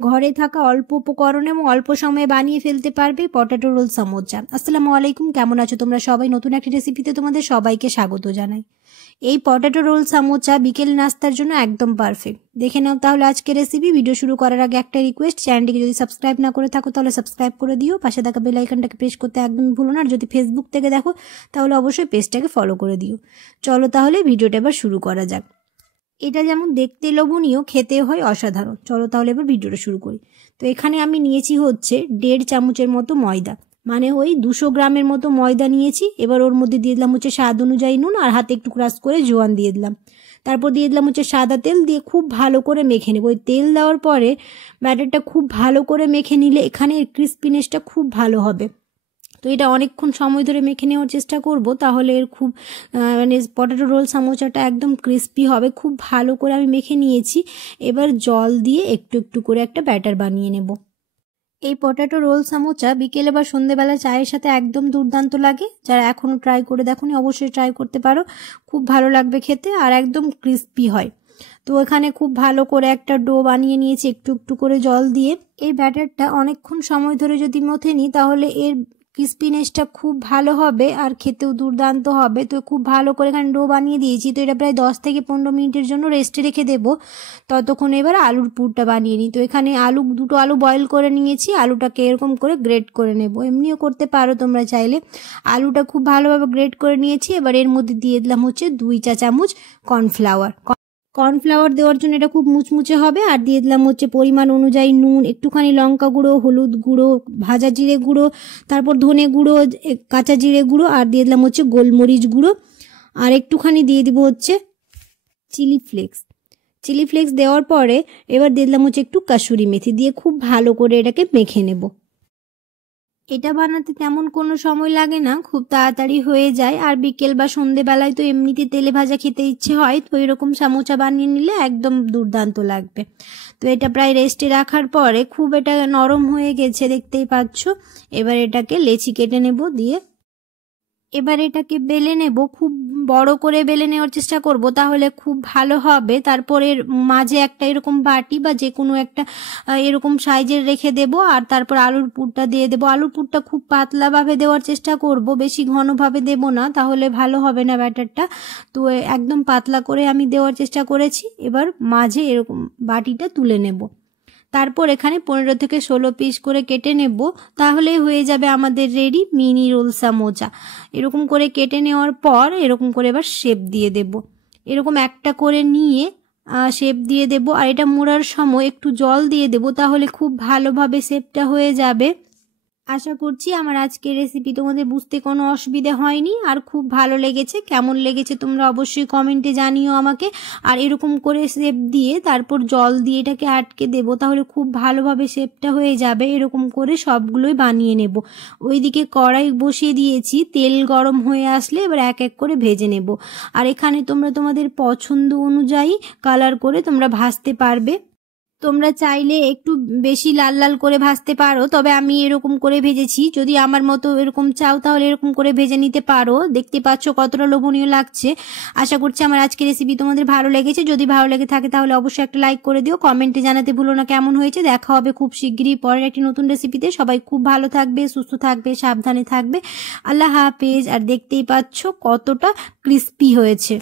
ঘরে থাকা অল্প উপকরণে এবং অল্প সময়ে বানিয়ে ফেলতে পারবে পটেটো রোল সামোচা। আসসালামু আলাইকুম, কেমন আছো তোমরা সবাই? নতুন একটি রেসিপিতে তোমাদের সবাইকে স্বাগত জানাই। এই পটেটো রোল সামোচা বিকেল নাস্তার জন্য একদম পারফেক্ট। দেখে নাও তাহলে আজকে রেসিপি। ভিডিও শুরু করার আগে একটা রিকোয়েস্ট, চ্যানেলটিকে যদি সাবস্ক্রাইব না করে থাকো তাহলে সাবস্ক্রাইব করে দিও, পাশে থাকা বেল আইকনটাকে প্রেস করতে একদম ভুলো না। আর যদি ফেসবুক থেকে দেখো তাহলে অবশ্যই পেজটাকে ফলো করে দিও। চলো তাহলে ভিডিওটা এবার শুরু করা যাক। এটা যেমন দেখতে লোভনীয়, খেতে হয় অসাধারণ। চলো তাহলে এবার ভিডিওটা শুরু করি। তো এখানে আমি নিয়েছি হচ্ছে 1.5 চামচের মতো ময়দা, মানে ওই 200 গ্রামের মতো ময়দা নিয়েছি। এবার ওর মধ্যে দিয়ে দিলাম হচ্ছে স্বাদ অনুযায়ী নুন, আর হাতে একটু ক্রাশ করে জোয়ান দিয়ে দিলাম। তারপর দিয়ে দিলাম হচ্ছে সাদা তেল, দিয়ে খুব ভালো করে মেখে নেব। ওই তেল দেওয়ার পরে ব্যাটারটা খুব ভালো করে মেখে নিলে এখানে ক্রিস্পিনেসটা খুব ভালো হবে। তো এটা অনেকক্ষণ সময় ধরে মেখে নেওয়ার চেষ্টা করব, তাহলে এর খুব মানে পটেটো রোল সামোচাটা একদম ক্রিস্পি হবে। খুব ভালো করে আমি মেখে নিয়েছি। এবার জল দিয়ে একটু একটু করে একটা ব্যাটার বানিয়ে নেব। এই পটেটো রোল সামোচা বিকেলে বা সন্ধ্যেবেলা চায়ের সাথে একদম দুর্দান্ত লাগে। যারা এখনও ট্রাই করে দেখোনি অবশ্যই ট্রাই করতে পারো, খুব ভালো লাগবে খেতে আর একদম ক্রিস্পি হয়। তো এখানে খুব ভালো করে একটা ডো বানিয়ে নিয়েছি একটু একটু করে জল দিয়ে। এই ব্যাটারটা অনেকক্ষণ সময় ধরে যদি মথে নিই তাহলে এর ক্রিস্পিনেসটা খুব ভালো হবে আর খেতেও দুর্দান্ত হবে। তো খুব ভালো করে এখানে ডো বানিয়ে দিয়েছি। তো এটা প্রায় 10 থেকে 15 মিনিটের জন্য রেস্টে রেখে দেবো। ততক্ষণ এবার আলুর পুরটা বানিয়ে নিই। তো এখানে দুটো আলু বয়েল করে নিয়েছি। আলুটাকে এরকম করে গ্রেট করে নেব, এমনিও করতে পারো তোমরা চাইলে। আলুটা খুব ভালোভাবে গ্রেট করে নিয়েছি। এবার এর মধ্যে দিয়ে দিলাম হচ্ছে 2 চা চামচ কর্নফ্লাওয়ার। কর্নফ্লাওয়ার দেওয়ার জন্য এটা খুব মুচমুচে হবে। আর দিয়ে দিলাম হচ্ছে পরিমাণ অনুযায়ী নুন, একটুখানি লঙ্কা গুঁড়ো, হলুদ গুঁড়ো, ভাজা জিরে গুঁড়ো, তারপর ধনে গুঁড়ো, কাঁচা জিরে গুঁড়ো, আর দিয়ে দিলাম হচ্ছে গোলমরিচ গুঁড়ো, আর একটুখানি দিয়ে দিব হচ্ছে চিলি ফ্লেক্স দেওয়ার পরে এবার দিয়ে দিলাম হচ্ছে একটু কাসুরি মেথি, দিয়ে খুব ভালো করে এটাকে মেখে নেব। এটা বানাতে তেমন কোনো সময় লাগে না, খুব তাড়াতাড়ি হয়ে যায়। আর বিকেল বা সন্ধেবেলায় তো এমনিতে তেলে ভাজা খেতে ইচ্ছে হয়, তো এরকম সামোচা বানিয়ে নিলে একদম দুর্দান্ত লাগবে। তো এটা প্রায় রেস্টে রাখার পরে খুব এটা নরম হয়ে গেছে, দেখতেই পাচ্ছ। এবার এটাকে লেচি কেটে নেব, দিয়ে এবার এটাকে বেলে নেব। খুব বড় করে বেলে নেওয়ার চেষ্টা করব, তাহলে খুব ভালো হবে। তারপর এর মাঝে একটা এরকম বাটি বা যে কোনো একটা এরকম সাইজের রেখে দেব। আর তারপর আলুর পুরটা দিয়ে দেব। আলুর পুরটা খুব পাতলাভাবে দেওয়ার চেষ্টা করব, বেশি ঘনভাবে দেব না, তাহলে ভালো হবে না ব্যাটারটা। তো একদম পাতলা করে আমি দেওয়ার চেষ্টা করেছি। এবার মাঝে এরকম বাটিটা তুলে নেব। তারপর এখানে 15 থেকে 16 পিস করে কেটে নেব, তাহলে হয়ে যাবে আমাদের রেডি মিনি রোল সামোচা। এরকম করে কেটে নেওয়ার পর এরকম করে এবার শেপ দিয়ে দেব। এরকম একটা করে নিয়ে শেপ দিয়ে দেব। আর এটা মোড়ার সময় একটু জল দিয়ে দেব, তাহলে খুব ভালোভাবে শেপটা হয়ে যাবে। আশা করছি আমার আজকের রেসিপি তোমাদের বুঝতে কোনো অসুবিধে হয়নি আর খুব ভালো লেগেছে। কেমন লেগেছে তোমরা অবশ্যই কমেন্টে জানিও আমাকে। আর এরকম করে শেপ দিয়ে তারপর জল দিয়ে এটাকে আটকে দেব, তাহলে খুব ভালোভাবে শেপটা হয়ে যাবে। এরকম করে সবগুলোই বানিয়ে নেব। ওইদিকে কড়াই বসিয়ে দিয়েছি, তেল গরম হয়ে আসলে এবার এক এক করে ভেজে নেব। আর এখানে তোমরা তোমাদের পছন্দ অনুযায়ী কালার করে তোমরা ভাজতে পারবে। তোমরা চাইলে একটু বেশি লাল লাল করে ভাজতে পারো, তবে আমি এরকম করে ভেজেছি। যদি আমার মতো এরকম চাও তাহলে এরকম করে ভেজে নিতে পারো। দেখতে পাচ্ছ কতটা লোভনীয় লাগছে। আশা করছি আমার আজকের রেসিপি তোমাদের ভালো লেগেছে। যদি ভালো লেগে থাকে তাহলে অবশ্যই একটা লাইক করে দিও, কমেন্টে জানাতে ভুলো না কেমন হয়েছে। দেখা হবে খুব শিগগিরই পরের একটি নতুন রেসিপিতে। সবাই খুব ভালো থাকবে, সুস্থ থাকবে, সাবধানে থাকবে। আল্লাহ হাফেজ। আর দেখতেই পাচ্ছ কতটা ক্রিস্পি হয়েছে।